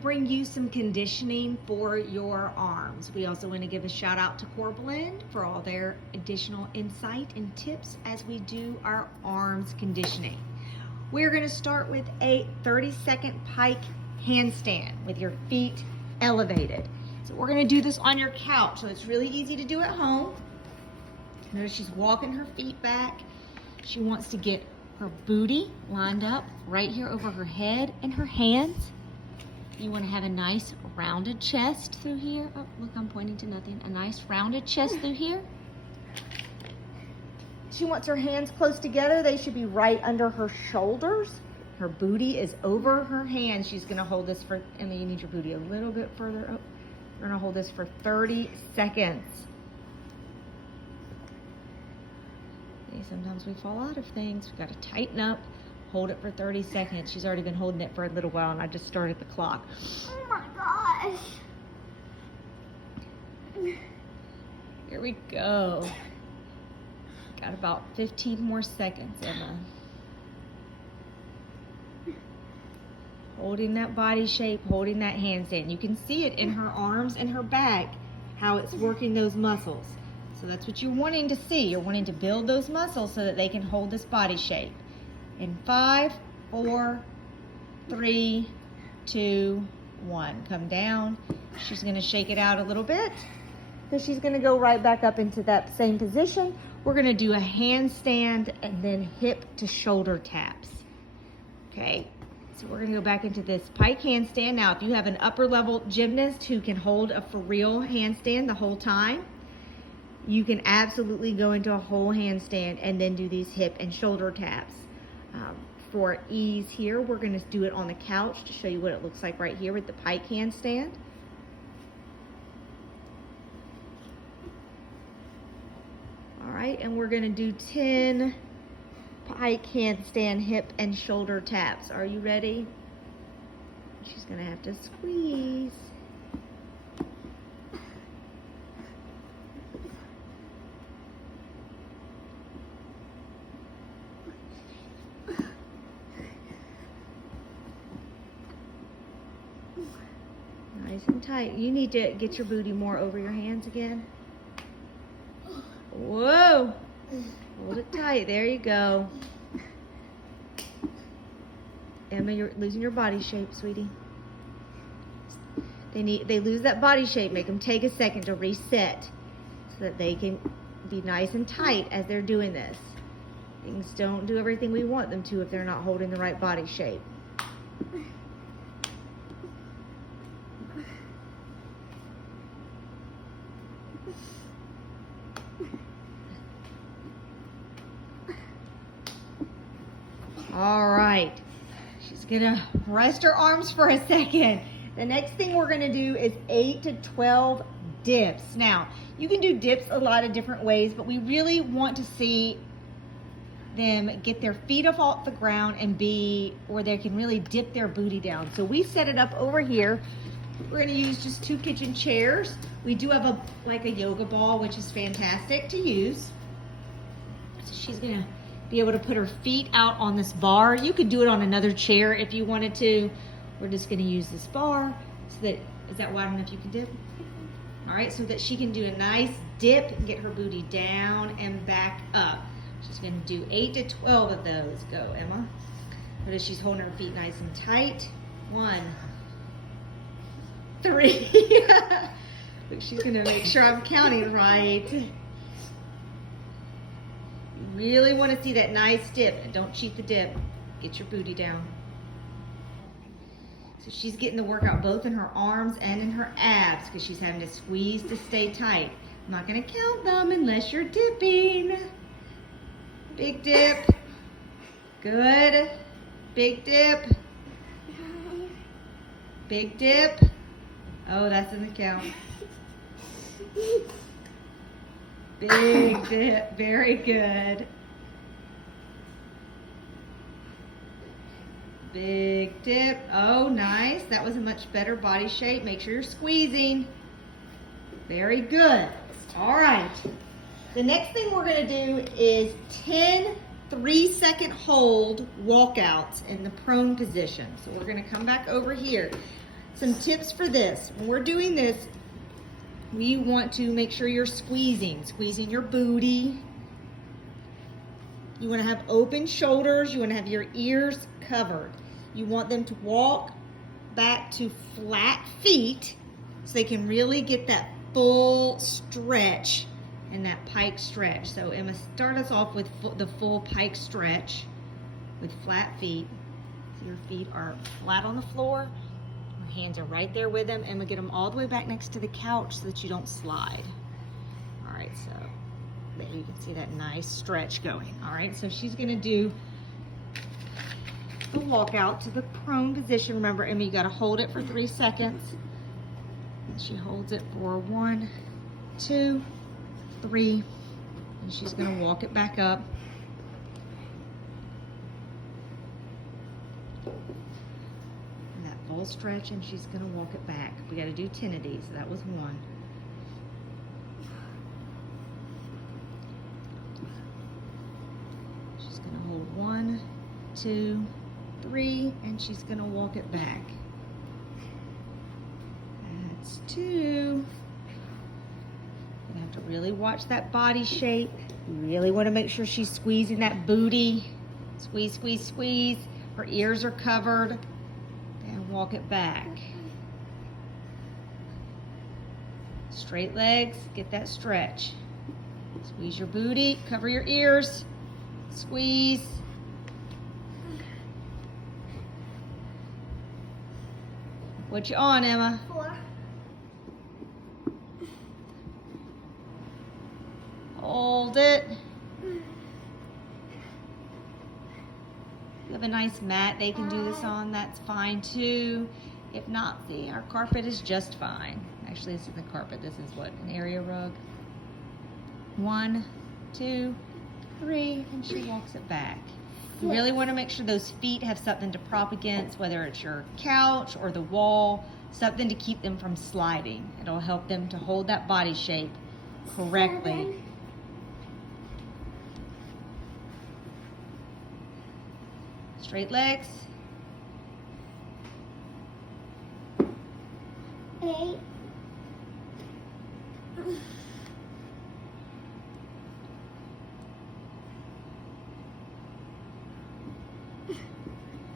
bring you some conditioning for your arms. We also want to give a shout out to Core Blend for all their additional insight and tips as we do our arms conditioning. We're going to start with a 30-second pike handstand with your feet elevated. So we're going to do this on your couch, so it's really easy to do at home. Notice she's walking her feet back. She wants to get her booty lined up right here over her head and her hands. You want to have a nice rounded chest through here. Oh, look, I'm pointing to nothing. A nice rounded chest through here. She wants her hands close together. They should be right under her shoulders. Her booty is over her hands. She's going to hold this for, Emma, you need your booty a little bit further. Oh, we're going to hold this for 30 seconds. Sometimes we fall out of things. We've got to tighten up, hold it for 30 seconds. She's already been holding it for a little while, and I just started the clock. Oh my gosh. Here we go. Got about 15 more seconds, Emma. Holding that body shape, holding that handstand. You can see it in her arms and her back, how it's working those muscles. So that's what you're wanting to see. You're wanting to build those muscles so that they can hold this body shape. In 5, 4, 3, 2, 1. Come down. She's going to shake it out a little bit. So she's going to go right back up into that same position. We're going to do a handstand and then hip to shoulder taps. Okay. So we're going to go back into this pike handstand. Now, if you have an upper level gymnast who can hold a for real handstand the whole time, you can absolutely go into a whole handstand and then do these hip and shoulder taps. For ease here, we're going to do it on the couch to show you what it looks like right here with the pike handstand. All right, and we're going to do 10 pike handstand hip and shoulder taps. Are you ready? She's going to have to squeeze. Nice and tight. You need to get your booty more over your hands again. Whoa! Hold it tight. There you go. Emma, you're losing your body shape, sweetie. They lose that body shape. Make them take a second to reset so that they can be nice and tight as they're doing this. Things don't do everything we want them to if they're not holding the right body shape. All right, she's gonna rest her arms for a second. The next thing we're gonna do is 8 to 12 dips. Now, you can do dips a lot of different ways, but we really want to see them get their feet off the ground and be where they can really dip their booty down. So we set it up over here. We're gonna use just 2 kitchen chairs. We do have like a yoga ball, which is fantastic to use. So she's gonna be able to put her feet out on this bar. You could do it on another chair if you wanted to. We're just gonna use this bar so that, is that wide enough you can dip? All right, so that she can do a nice dip and get her booty down and back up. She's gonna do 8 to 12 of those. Go, Emma. Notice she's holding her feet nice and tight. 1, 3. Look, she's gonna make sure I'm counting right. Really want to see that nice dip, and don't cheat the dip. Get your booty down. So she's getting the workout both in her arms and in her abs because she's having to squeeze to stay tight. I'm not going to count them unless you're dipping. Big dip. Good. Big dip. Big dip. Oh, that's in the count. Big dip. Very good. Big dip. Oh, nice. That was a much better body shape. Make sure you're squeezing. Very good. All right. The next thing we're going to do is 10 3-second hold walkouts in the prone position. So we're going to come back over here. some tips for this. When we're doing this, we want to make sure you're squeezing your booty. You want to have open shoulders. You want to have your ears covered. You want them to walk back to flat feet so they can really get that full stretch and that pike stretch. So Emma, start us off with the full pike stretch with flat feet. So your feet are flat on the floor. Your hands are right there with them. Emma, get them all the way back next to the couch so that you don't slide. All right, so there you can see that nice stretch going. All right, so she's gonna do the walkout to the prone position. Remember, Emma, you gotta hold it for 3 seconds. She holds it for 1, 2, 3, and she's gonna walk it back up. And that full stretch, and she's gonna walk it back. We gotta do 10 of these. That was 1. She's gonna hold 1, 2, 3, and she's gonna walk it back. That's 2. You have to really watch that body shape. You really want to make sure she's squeezing that booty. Squeeze, squeeze, squeeze. Her ears are covered. And walk it back. Straight legs, get that stretch. Squeeze your booty, cover your ears. Squeeze. What you on, Emma? 4. Hold it. You have a nice mat they can do this on, that's fine too. If not, see, our carpet is just fine. Actually, this isn't carpet, this is what, an area rug. 1, 2, 3, and she walks it back. You really want to make sure those feet have something to prop against, whether it's your couch or the wall, something to keep them from sliding. It'll help them to hold that body shape correctly. 7. Straight legs. 8.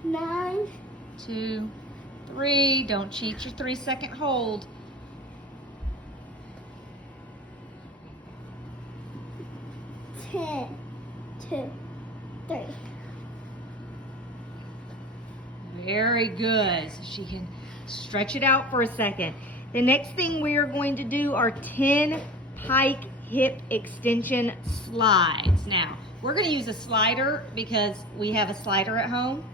9. 2, 3. Don't cheat your 3-second hold. 10. 2, 3. Very good. So she can stretch it out for a second. The next thing we are going to do are 10 pike hip extension slides. Now, we're going to use a slider because we have a slider at home.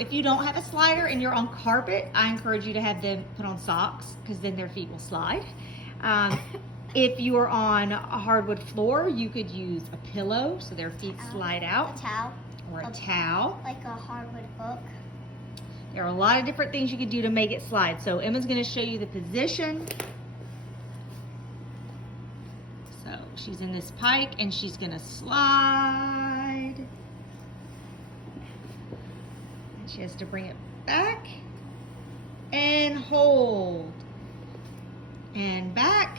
If you don't have a slider and you're on carpet, I encourage you to have them put on socks because then their feet will slide. If you are on a hardwood floor, you could use a pillow so their feet slide out. A towel. Or a towel. Like a hardwood book. There are a lot of different things you can do to make it slide. So Emma's going to show you the position. So she's in this pike and she's going to slide. And she has to bring it back and hold. And back.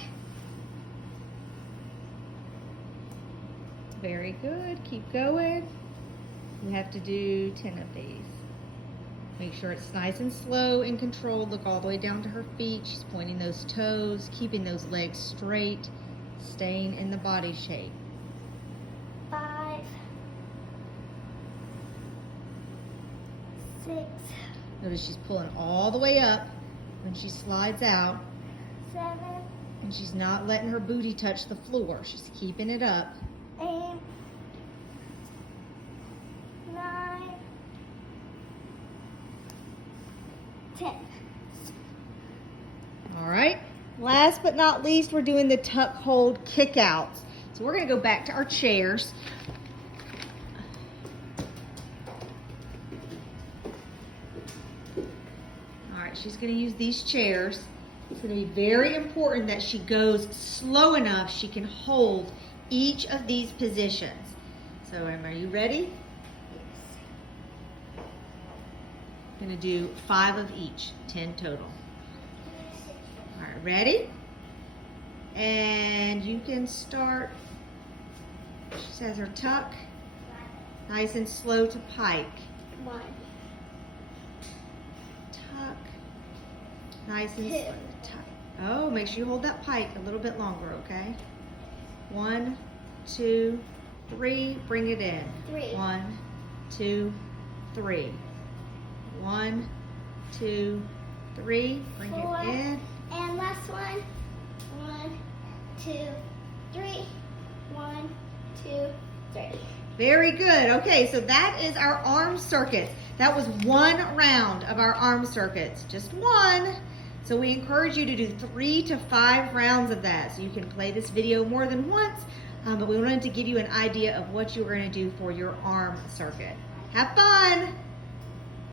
Very good. Keep going. You have to do 10 of these. Make sure it's nice and slow and controlled. Look all the way down to her feet. She's pointing those toes, keeping those legs straight, staying in the body shape. 5. 6. Notice she's pulling all the way up when she slides out. 7. And she's not letting her booty touch the floor. She's keeping it up. 8. 9. 10. All right. Last but not least, we're doing the tuck hold kickouts. So we're going to go back to our chairs. All right, she's going to use these chairs. It's going to be very important that she goes slow enough she can hold each of these positions. So, Emma, are you ready? Gonna do 5 of each, 10 total. All right, ready? And you can start, she says her tuck, nice and slow to pike. 1, Tuck, nice and 2. slow to tuck. Oh, make sure you hold that pike a little bit longer, okay? 1, 2, 3, bring it in. 3. 1, 2, 3. 1, 2, 3, bring 4. it in. And last one. 1, 2, 3. 1, 2, 3. Very good. Okay, so that is our arm circuit. That was one round of our arm circuits, just one. So we encourage you to do 3 to 5 rounds of that. So you can play this video more than once, but we wanted to give you an idea of what you're going to do for your arm circuit. Have fun.